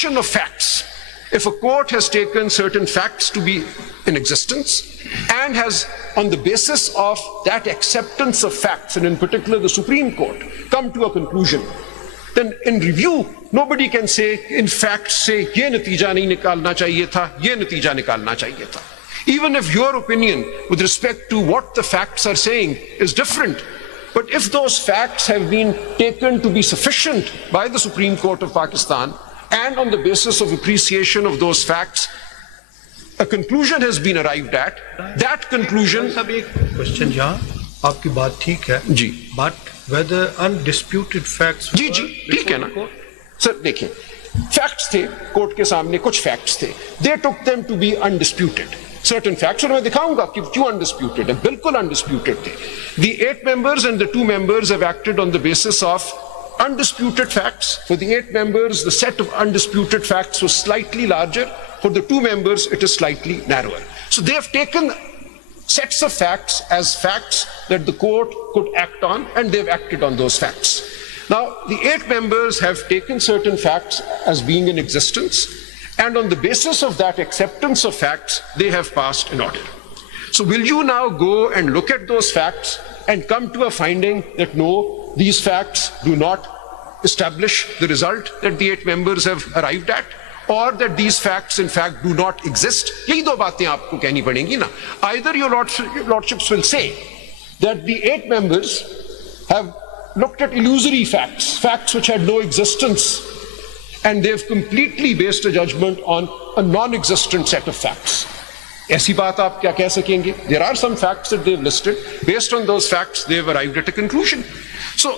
appreciation of facts. If a court has taken certain facts to be in existence and has, on the basis of that acceptance of facts, and in particular the Supreme Court, come to a conclusion, then in review, nobody can say, in fact, say, ye natija nahi nikalna chahiye tha, ye natija nikalna chahiye tha. Even if your opinion with respect to what the facts are saying is different, but if those facts have been taken to be sufficient by the Supreme Court of Pakistan, and on the basis of appreciation of those facts, a conclusion has been arrived at, that conclusion... Question, aapki baat theek hai. Ji. But whether undisputed facts... जी, ठीक है ना. Sir, देखिए, facts थे, court के सामने कुछ facts थे. They took them to be undisputed. Certain facts, और मैं दिखाऊंगा कि क्यों undisputed है, बिल्कुल undisputed थे. The 8 members and the 2 members have acted on the basis of undisputed facts. For the 8 members, the set of undisputed facts was slightly larger. For the 2 members, it is slightly narrower. So they have taken sets of facts as facts that the court could act on, and they've acted on those facts. Now, the 8 members have taken certain facts as being in existence, and on the basis of that acceptance of facts, they have passed an order. So will you now go and look at those facts and come to a finding that no, these facts do not establish the result that the 8 members have arrived at, or that these facts in fact do not exist? Yahi do baatein aapko kehni padengi na. Either your lordships will say that the 8 members have looked at illusory facts, facts which had no existence, and they've completely based a judgment on a non-existent set of facts. ऐसी बात आप क्या कह सकेंगे? There are some facts that they've listed. Based on those facts, they've arrived at a conclusion. So,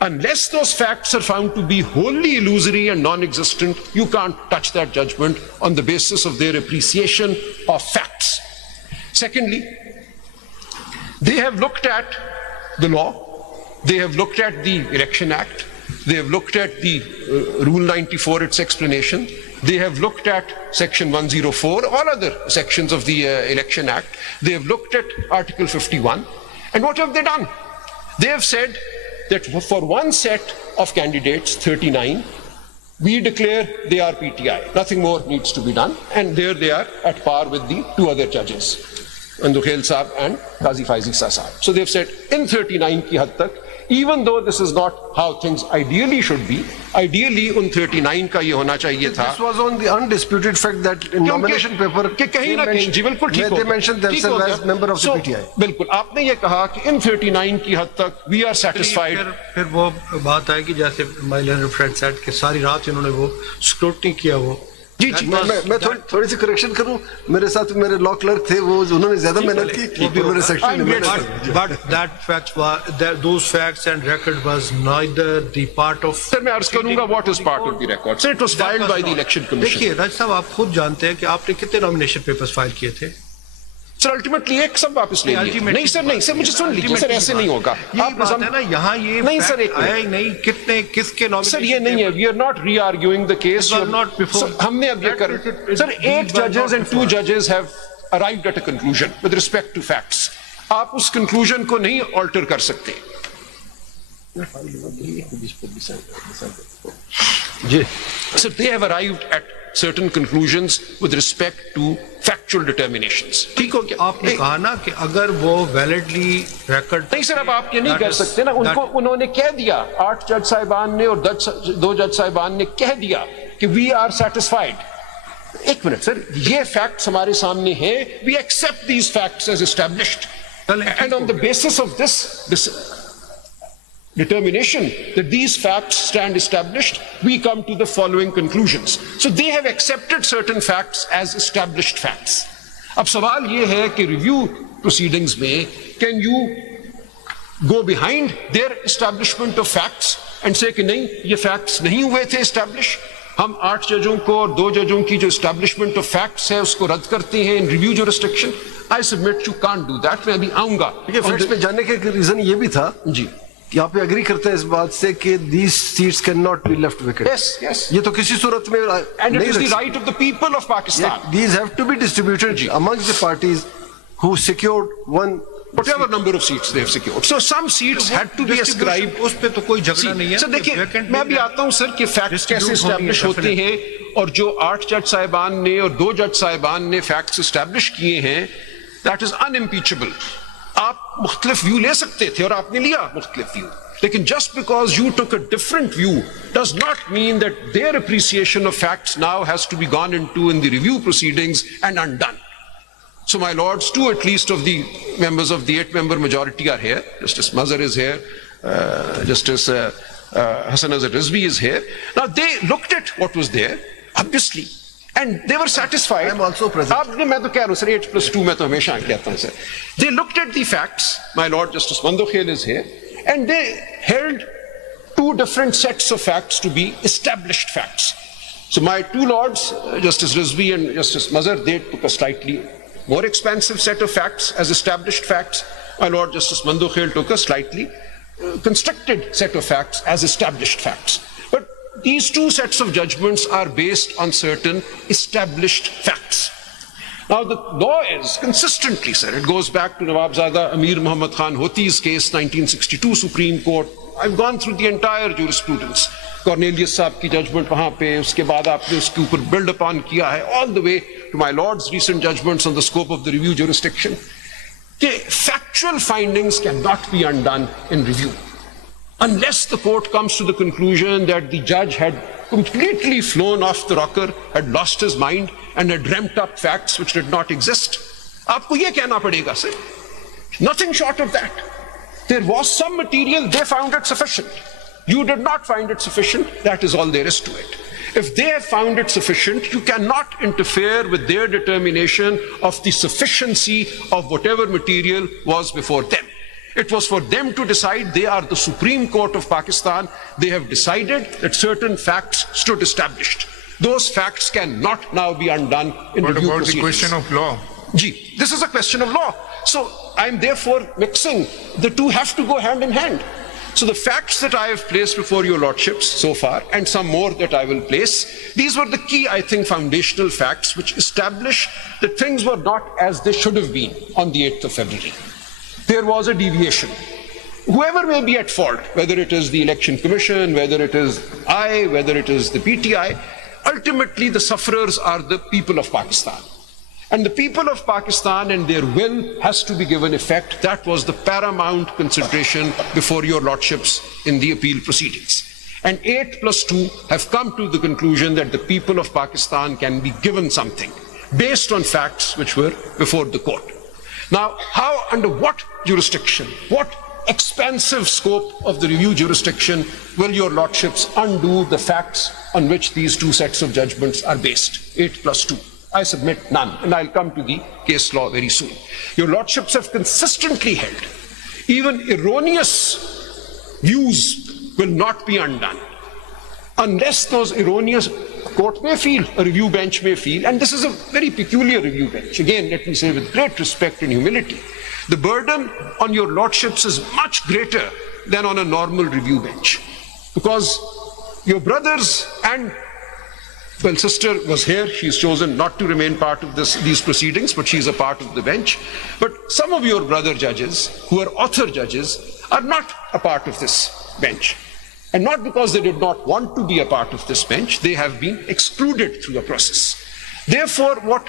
unless those facts are found to be wholly illusory and non-existent, you can't touch that judgment on the basis of their appreciation of facts. Secondly, they have looked at the law, they have looked at the Election Act, they have looked at the Rule 94, its explanation, they have looked at Section 104, all other sections of the Election Act, they have looked at Article 51, and what have they done? They have said that for one set of candidates, 39, we declare they are PTI. Nothing more needs to be done, and there they are at par with the 2 other judges, Andukhail Saab and Qazi Faizi Saab. So they've said in 39 ki had tak, even though this is not how things ideally should be, ideally un 39 ka ye hona chahiye tha. This was on the undisputed fact that in nomination paper they mentioned themselves as member of the PTI. बिल्कुल आपने ये कहा कि in 39 की हद तक we are satisfied. फिर वो बात है कि जैसे my learned friend said कि सारी रात इन्होंने वो scrutiny किया वो. जी मैं थोड़ी सी करेक्शन करूं, मेरे साथ मेरे लॉ क्लर्क थे, वो उन्होंने ज्यादा मेहनत की, मेरे सेक्शन में. But that fact was those facts and record was neither the part of. Sir, मैं अर्ज करूंगा what is part of the record. Sir, it was filed by the Election Commission. देखिए राज साहब, आप खुद जानते हैं कि आपने कितने नॉमिनेशन पेपर्स फाइल किए थे. सर अल्टीमेटली एक सब वापस ले लिए. नहीं सर मुझे सुन लीजिए सर, ऐसे नहीं होगा. आप बात है ना यहाँ ये नहीं सर, एक आया ही नहीं, कितने किसके नॉमिनेशन. सर ये नहीं है, we are not re-arguing the case. Not before. हमने अब ये कर. Sir, 8 judges and 2 judges have arrived at a conclusion with respect to facts. आप उस conclusion को नहीं alter कर सकते. So they have arrived at certain conclusions with respect to factual determinations. ठीक हो क्या आपने कहा ना कि अगर वो validly record. नहीं सर, अब आप ये नहीं कर सकते ना. उनको उन्होंने कह दिया, 8 जज साहिबान ने और 2 जज साहिबान ने कह दिया कि we are satisfied. एक मिनट सर, ये facts हमारे सामने हैं. We accept these facts as established, and on the basis of this determination that these facts stand established, we come to the following conclusions. So they have accepted certain facts as established facts. अब सवाल ये है कि review proceedings में can you go behind their establishment of facts and say कि नहीं, ये facts नहीं हुए थे establish, हम 8 जजों को और 2 जजों की जो establishment of facts है उसको रद्द करते हैं in review jurisdiction? I submit you can't do that. मैं अभी आऊंगा. ये facts में जाने के रीजन ये भी था जी, यहाँ पे एग्री करते हैं इस बात से कि these seats cannot be left vacant. Yes. ये तो किसी सूरत में and it is the right of the people of Pakistan. These have to be distributed amongst the parties who secured whatever number of seats they have secured. So some seats had to be ascribed. उस पे तो कोई झगड़ा नहीं है. Sir देखिए, मैं भी आता हूँ सर कि facts कैसे establish होते हैं اور جو 8 جج صاحبان نے اور 2 جج صاحبان نے فیکٹس اسٹیبلش کیے ہیں, دیٹ از ان امپیچبل. آپ مختلف ویو لے سکتے تھے اور آپ نے لیا مختلف ویو, لیکن just because you took a different view does not mean that their appreciation of facts now has to be gone into in the review proceedings and undone. So my lords, 2 at least of the members of the 8-member majority are here. Justice Mazhar is here, Justice Hassan Azhar Rizvi is here. Now they looked at what was there, obviously, and they were satisfied. I am also present. میں تو کہہ رہا ہوں سر 8+2 میں تو ہمیشہ کہتا ہوں سر. They looked at the facts. My lord Justice Mandokhel is here, and they held 2 different sets of facts to be established facts. So my 2 lords, Justice Rizvi and Justice Mazhar, they took a slightly more expansive set of facts as established facts. My lord Justice Mandokhel took a slightly constructed set of facts as established facts. But these 2 sets of judgments are based on certain established facts. Now the law is consistently, sir, it goes back to Nawabzada Amir Muhammad Khan Hoti's case, 1962 Supreme Court. I've gone through the entire jurisprudence. Cornelius صاحب کی judgment وہاں پہ, اس کے بعد آپ نے اس کے اوپر بلڈ اپان کیا ہے, all the way to my lord's recent judgments on the scope of the review jurisdiction. کہ factual findings cannot be undone in review unless the court comes to the conclusion that the judge had completely flown off the rocker, had lost his mind and had dreamt up facts which did not exist. آپ کو یہ کہنا پڑے گا sir, nothing short of that. There was some material, they found it sufficient. You did not find it sufficient, that is all there is to it. If they have found it sufficient, you cannot interfere with their determination of the sufficiency of whatever material was before them. It was for them to decide. They are the Supreme Court of Pakistan. They have decided that certain facts stood established. Those facts cannot now be undone in review proceedings. What about the question of law? Ji, this is a question of law. So I am therefore mixing. The 2 have to go hand in hand. So the facts that I have placed before your lordships so far, and some more that I will place, these were the key, I think, foundational facts which establish that things were not as they should have been on the 8th of February. There was a deviation. Whoever may be at fault, whether it is the Election Commission, whether it is I, whether it is the PTI, ultimately the sufferers are the people of Pakistan. And the people of Pakistan and their will has to be given effect. That was the paramount consideration before your lordships in the appeal proceedings. And 8+2 have come to the conclusion that the people of Pakistan can be given something based on facts which were before the court. Now, how, under what jurisdiction, what expansive scope of the review jurisdiction will your lordships undo the facts on which these 2 sets of judgments are based? 8+2. I submit none, and I'll come to the case law very soon. Your lordships have consistently held, even erroneous views will not be undone unless those erroneous, court may feel, a review bench may feel, and this is a very peculiar review bench. Again, let me say with great respect and humility, the burden on your lordships is much greater than on a normal review bench, because your brothers and well, sister was here. She's chosen not to remain part of these proceedings, but she's a part of the bench. But some of your brother judges, who are author judges, are not a part of this bench. And not because they did not want to be a part of this bench, they have been excluded through the process. Therefore, what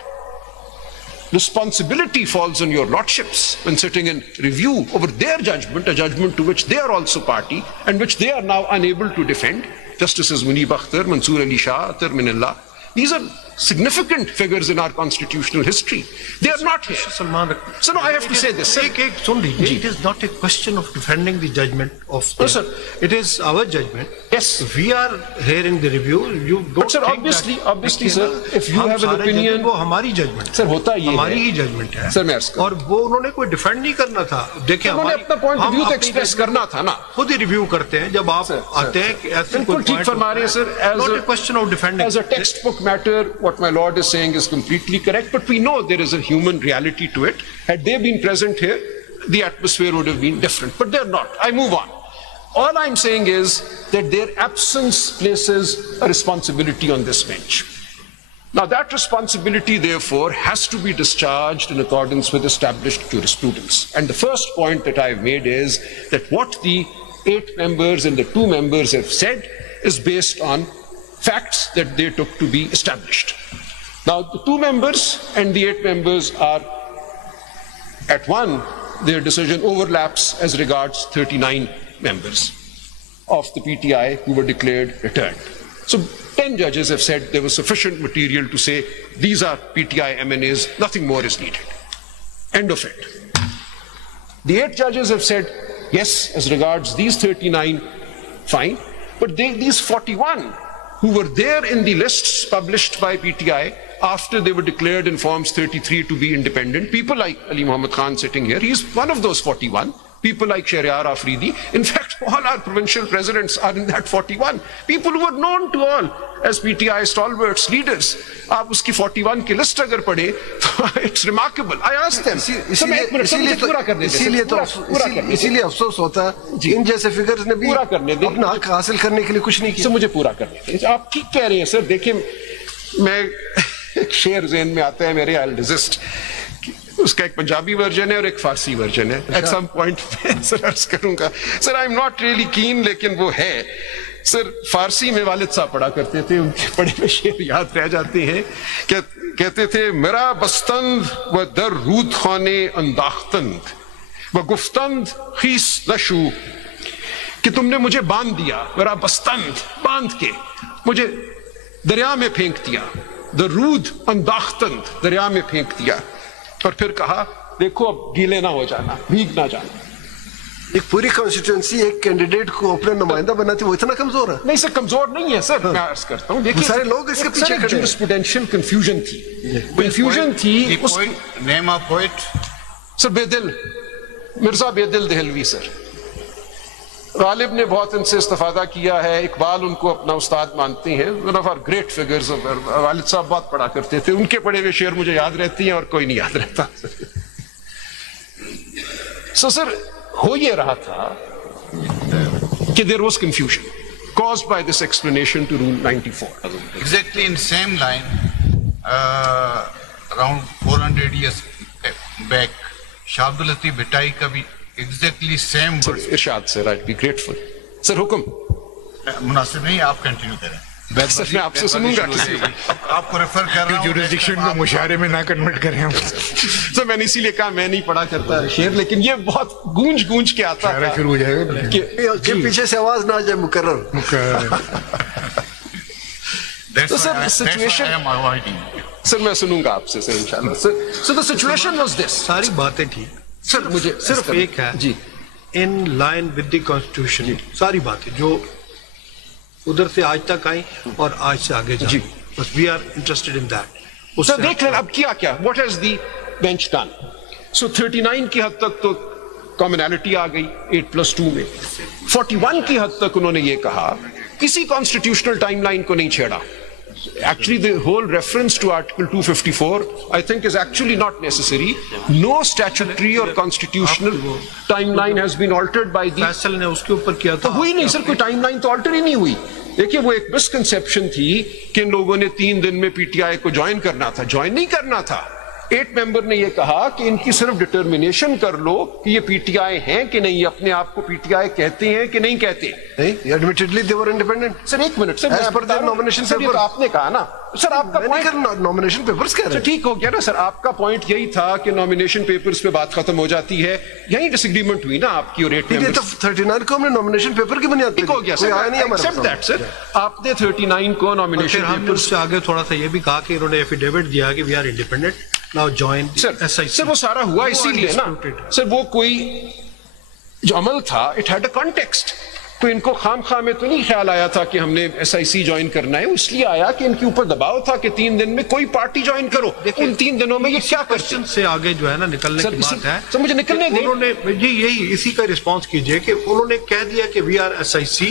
responsibility falls on your lordships when sitting in review over their judgment, a judgment to which they are also party and which they are now unable to defend. Justices Munib Akhtar, Mansoor Ali Shah, Atar Minallah, these are significant figures in our constitutional history. They are not here. So no, I have to say this. It is not a question of defending the judgment of the... No, sir. It is our judgment. Yes. We are here in the review. You don't but sir, obviously, sir, if you have an opinion... وہ ہماری judgment سر ہوتا یہ ہماری ہی judgment ہے سر. میں اور وہ انہوں نے کوئی ڈیفینڈ نہیں کرنا تھا. دیکھیں انہوں نے اپنا پوائنٹ آف ویو تو ایکسپریس کرنا تھا نا. خود ہی ریویو کرتے ہیں جب آپ آتے ہیں کہ ایسے بالکل ٹھیک فرما رہے ہیں سر. not a question of defending. As a textbook matter, what my lord is saying is completely correct, but we know there is a human reality to it. Had they been present here, the atmosphere would have been different, but they're not. I move on. All I'm saying is that their absence places a responsibility on this bench. Now that responsibility, therefore, has to be discharged in accordance with established jurisprudence. And the first point that I've made is that what the 8 members and the 2 members have said is based on facts that they took to be established. Now, the 2 members and the 8 members are at one. Their decision overlaps as regards 39 members of the PTI who were declared returned. So 10 judges have said there was sufficient material to say these are PTI MNAs, nothing more is needed. End of it. The 8 judges have said yes, as regards these 39, fine, but these 41 who were there in the lists published by PTI after they were declared in Forms 33 to be independent, people like Ali Muhammad Khan sitting here, he's one of those 41. People like Shahryar Afridi. In fact, all our provincial presidents are in that 41. People who were known to all as PTI stalwarts, leaders. आप उसकी 41 की list अगर पढ़े, तो it's remarkable. I asked them. इसीलिए अफसोस होता है इन जैसे फिगर्स ने भी अपना हक हासिल करने के लिए कुछ नहीं किया. मुझे पूरा करने दें. आप ठीक कह रहे हैं सर. देखिए, मैं एक शेर ज़हन में आता है मेरे, I'll resist. उसका एक पंजाबी वर्जन है और एक फारसी वर्जन है. एट सम पॉइंट सर अर्ज करूंगा. Sir I am not really कीन, लेकिन वो है. सर फारसी में वालिद साहब पढ़ा करते थे, उनके पढ़े हुए शेर याद रह जाते हैं. कहते थे मेरा बस्तंद व दर रूद खाने अंदाख्तंद व गुफ्तंद खीस नशू, कि तुमने मुझे बांध दिया, मेरा बस्तंद बांध के मुझे दरिया में फेंक दिया. द रूद अंदाख्तंद, दरिया में फेंक दिया. और फिर कहा देखो अब गीले ना हो जाना, भीग ना जाना. एक पूरी कॉन्स्टिट्यूएंसी एक कैंडिडेट को अपना नुमाइंदा बनाती, वो इतना कमजोर है? नहीं सर, कमजोर नहीं है सर. मैं अर्ज करता हूँ, देखिए सारे लोग इसके पीछे खड़े हैं. जूरिस्प्रूडेंशियल कंफ्यूजन थी. कंफ्यूजन थी. Name of poet sir Bedil, Mirza Bedil Dehlavi sir. Ghalib ने बहुत इनसे इस्तिफादा किया है. इकबाल उनको अपना उस्ताद मानते हैं. One of our great figures. वालिद साहब बहुत पढ़ा करते थे, उनके पढ़े हुए शेर मुझे याद रहती हैं और कोई नहीं याद रहता. सो सर हो ये रहा था कि there was confusion caused by this explanation to Rule 94. Exactly in same line, around 400 years back, Shah Abdul Latif Bhittai का भी exactly same words. Irshad sir, I'd be grateful. Sir हुक्म. मुनासिब नहीं, आप कंटिन्यू करें. सर मैं आपसे सुनूंगा. आपको रेफर कर रहा हूं. जुरिसडिक्शन को मुशायरे में ना कन्वर्ट करें हम. सर मैंने इसीलिए कहा मैं नहीं पढ़ा करता शेर, लेकिन ये बहुत गूंज के आता था. शुरू हो जाएगा कि पीछे से आवाज ना आ जाए मुकर्रर. तो सर सिचुएशन, सर मैं सुनूंगा आपसे सर इंशाल्लाह. Sir the situation was this. सारी बातें ठीक सर, मुझे सिर्फ एक है जी, in line with the constitution. सारी बातें जो उधर से आज तक आई और आज से आगे जाए, बस we are interested in that. Sir देख लें अब किया क्या. What has the bench done. So 39 की हद तक तो कॉमनैलिटी आ गई 8+2 में. 41 की हद तक उन्होंने ये कहा किसी कॉन्स्टिट्यूशनल टाइमलाइन को नहीं छेड़ा. Actually, the whole reference to Article 254, I think, is actually not necessary. No statutory or constitutional timeline has been altered by the. Faisal ने उसके ऊपर किया था. तो हुई नहीं सर, कोई टाइमलाइन तो अल्टर ही नहीं हुई. देखिए वो एक मिसकंसेप्शन थी कि इन लोगों ने 3 दिन में पीटीआई को ज्वाइन करना था. ज्वाइन नहीं करना था. 8 मेंबर ने ये कहा कि इनकी सिर्फ डिटर्मिनेशन कर लो कि ये पीटीआई हैं कि नहीं, अपने आप को पीटीआई कहते हैं कि नहीं कहते. Admittedly they were independent. Sir एक मिनट sir, as per their nomination paper आपने कहा ना सर, आपका पॉइंट नॉमिनेशन पेपर्स कह रहे हैं. ठीक हो गया ना सर. आपका पॉइंट यही था कि नॉमिनेशन पेपर्स पे बात खत्म हो जाती है. यही डिसएग्रीमेंट हुई ना आपकी और 8 मेंबर्स. तो 39 को हमने नॉमिनेशन पेपर की बुनियाद पे हो गया सर. Accept that sir. आपने 39 को नॉमिनेशन पेपर्स से आगे थोड़ा सा ये भी कहा कि इन्होंने एफिडेविट दिया कि we are independent now join SIC. सर वो सारा हुआ इसीलिए ना सर, वो कोई जो अमल था इट हैड अ कॉन्टेक्स्ट. तो इनको खाम में तो नहीं ख्याल आया था कि हमने SIC ज्वाइन करना है. इसलिए आया कि इनके ऊपर दबाव था कि 3 दिन में कोई पार्टी ज्वाइन करो. उन 3 दिनों में ये क्या क्वेश्चन से आगे जो है ना निकलने की बात है. सर मुझे निकलने दें. उन्होंने यही इसी का रिस्पॉन्स कीजिए कि उन्होंने कह दिया कि वी आर SIC.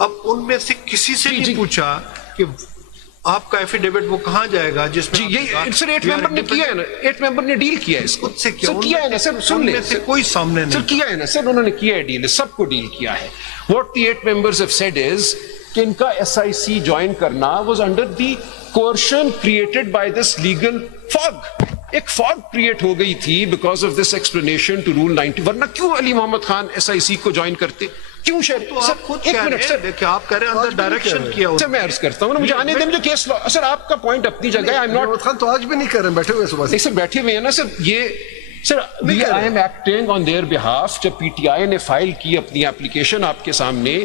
अब उनमें से किसी से नहीं पूछा कि आपका एफिडेविट वो कहाँ जाएगा जिसमें ये सर 8 मेंबर ने किया है ना. 8 मेंबर ने डील किया है इसको. सर किया है ना सर, सुन ले से कोई सामने नहीं. सर किया है ना सर, उन्होंने किया है डील, सबको डील किया है. What the 8 members have said is कि इनका SIC ज्वाइन करना was under the coercion created by this legal fog. एक फॉग क्रिएट हो गई थी because of this explanation to rule 90. वरना क्यों अली मोहम्मद खान SIC को ज्वाइन करते. کیوں شہری سر خود ایک منٹ سر دیکھیں آپ کہہ رہے ہیں اندر ڈائریکشن کیا سر میں عرض کرتا ہوں نا مجھے آنے دیں مجھے کیس سر آپ کا پوائنٹ اپنی جگہ ہے آئی ایم ناٹ خان تو آج بھی نہیں کر رہے بیٹھے ہوئے صبح سے سر بیٹھے ہوئے ہیں نا سر یہ sir I am acting on their behalf جب پی ٹی آئی نے فائل کی اپنی اپلیکیشن آپ کے سامنے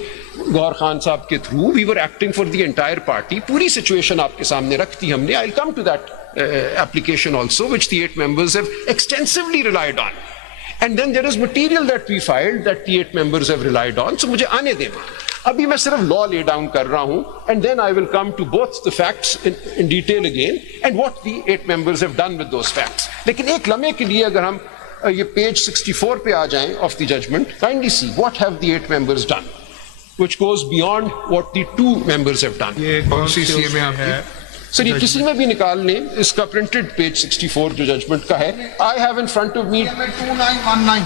گور خان صاحب کے through we were acting for the entire party پوری سچویشن آپ کے سامنے رکھ دی ہم نے I will come to that application also which the 8 members have extensively relied on and then there is material that we filed that the 8 members have relied on so مجھے آنے دیں ابھی میں صرف law lay down کر رہا ہوں and then I will come to both the facts in detail again and what the 8 members have done with those facts لیکن ایک لمحے کے لیے اگر ہم یہ پیج 64 پہ آ جائیں of the judgment kindly see what have the 8 members done which goes beyond what the 2 members have done کون سی سی میں آپ کی سر یہ کسی میں بھی نکال لیں اس کا پرنٹڈ پیج 64 جو ججمنٹ کا ہے I have in front of me 2919